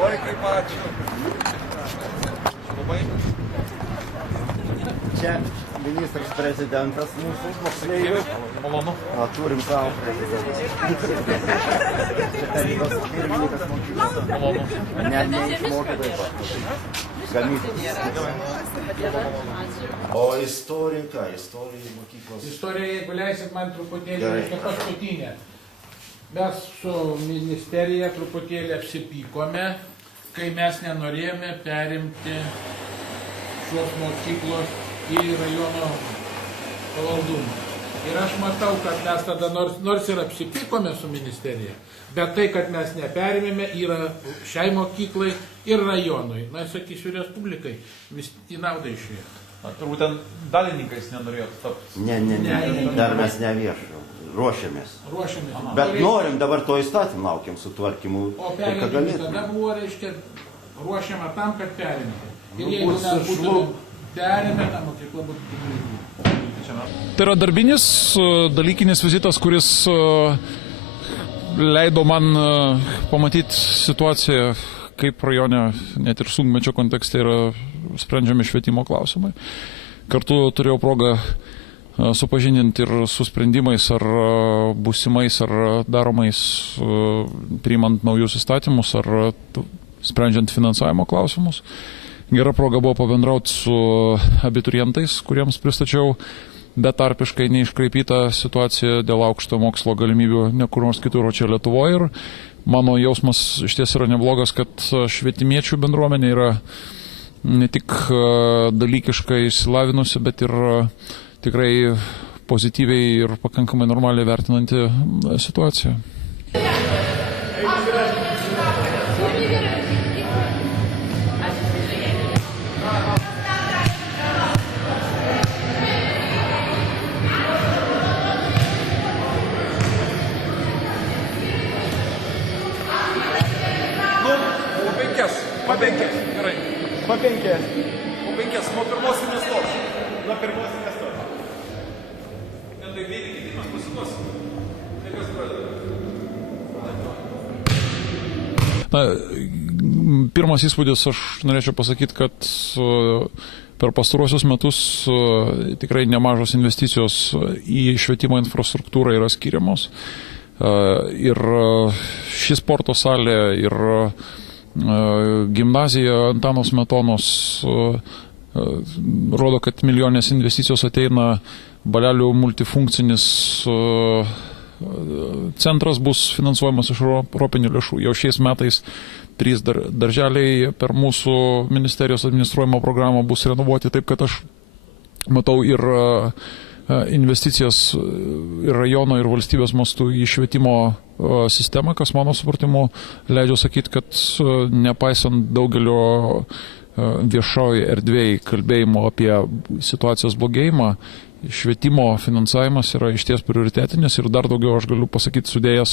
Oi, kaip ačiū. Čia ministras prezidentas mūsų moksleivių. Malonu. Turim savo prezidentą. Čia tarybos pirmininkas mokyklos. Malonu. Ne išmokė taip pat. Gamyklos. O istorija mokyklos. Istorija, jeigu leisit man truputėlį, reiškia paskutinė. Mes su ministerija truputėlį apsipykome, kai mes nenorėjome perimti šios mokyklos į rajono pavaldumą. Ir aš matau, kad mes tada nors ir apsipykome su ministerija, bet tai, kad mes neperimėme, yra šiai mokyklai ir rajonui, na, sakysiu, Respublikai, vis į naudą išėjo. Turbūt ten dalininkais nenorėjot tapti. Ne, dar mes neviešo. Ruošiamės. Ruošiamės. Bet norim dabar to įstatymą laukiam sutvarkymų. O perimti tada buvo, reiškia, ruošiama tam, kad perimti. Ir jeigu mes būtume perimę, ta mokykla būtų tikrai. Tai yra darbinis, dalykinis vizitas, kuris leido man pamatyti situaciją, kaip rajone, net ir sunkmečio kontekste yra sprendžiami švietimo klausimai. Kartu turėjau progą supažindinti ir su sprendimais ar būsimais, ar daromais, priimant naujus įstatymus, ar sprendžiant finansavimo klausimus. Gera proga buvo pabendrauti su abiturientais, kuriems pristačiau betarpiškai neiškraipytą situaciją dėl aukšto mokslo galimybių ne kur nors kitur, o čia Lietuvoje. Ir mano jausmas iš ties yra neblogas, kad švietimiečių bendruomenė yra ne tik dalykiškai išsilavinusi, bet ir tikrai pozityviai ir pakankamai normaliai vertinanti situaciją. Po penkias, gerai. Po penkias. Po penkias, nuo pirmos investuos. Nuo pirmos investuos. Ne, tai vieni kiti mes pasituos. Tai kas pradeda? Na, pirmas įspūdis, aš norėčiau pasakyti, kad per pastaruosius metus tikrai nemažos investicijos į švietimo infrastruktūrą yra skiriamos. Ir ši sporto salė, ir gimnazija Antano Smetonos rodo, kad milijonės investicijos ateina. Balelių multifunkcinis centras bus finansuojamas iš europinių lėšų. Jau šiais metais 3 darželiai per mūsų ministerijos administruojamą programą bus renovuoti, taip kad aš matau ir investicijas ir rajono, ir valstybės mastu į švietimo sistemą, kas mano supratimu leidžia sakyti, kad nepaisant daugelio viešoje erdvėje kalbėjimo apie situacijos blogėjimą, švietimo finansavimas yra išties prioritetinis ir dar daugiau aš galiu pasakyti, sudėjęs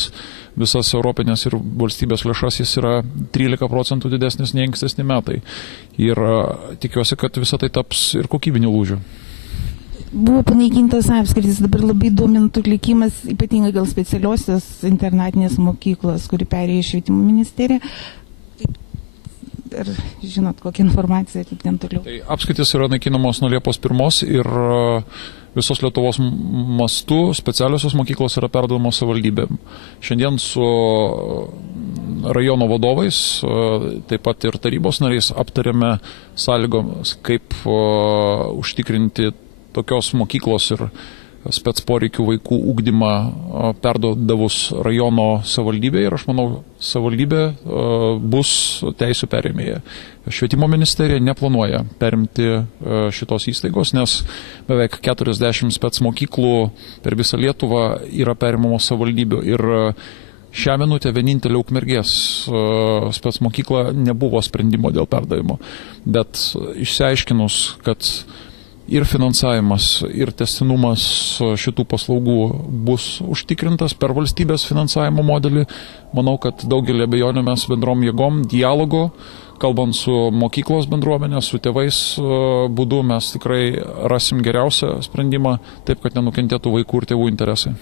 visas europinės ir valstybės lėšas, jis yra 13% didesnis nei ankstesni metai. Ir tikiuosi, kad visą tai taps ir kokybiniu lūžiu. Buvo panaikintas apskritis, dabar labai domintų likimas, ypatingai gal specialiosios internatinės mokyklos, kuri perėjo į švietimo ministeriją. Ar žinot, kokią informaciją kaip ten toliau? Tai apskritis yra naikinamos nuo Liepos 1 ir visos Lietuvos mastu specialiosios mokyklos yra perduodamos savivaldybėm. Šiandien su rajono vadovais, taip pat ir tarybos nariais aptarėme sąlygomis, kaip užtikrinti tokios mokyklos ir spec poreikių vaikų ugdymą perdodavus rajono savivaldybėje ir aš manau, savivaldybė bus teisių perėmėja. Švietimo ministerija neplanuoja perimti šitos įstaigos, nes beveik 40 spec mokyklų per visą Lietuvą yra perimamos savivaldybių ir šią minutę vienintelė Ukmergės spec mokykla nebuvo sprendimo dėl perdavimo, bet išsiaiškinus, kad ir finansavimas, ir tęstinumas šitų paslaugų bus užtikrintas per valstybės finansavimo modelį. Manau, kad daugelį abejonių mes bendrom jėgom, dialogo, kalbant su mokyklos bendruomenė, su tėvais būdu, mes tikrai rasim geriausią sprendimą, taip, kad nenukentėtų vaikų ir tėvų interesai.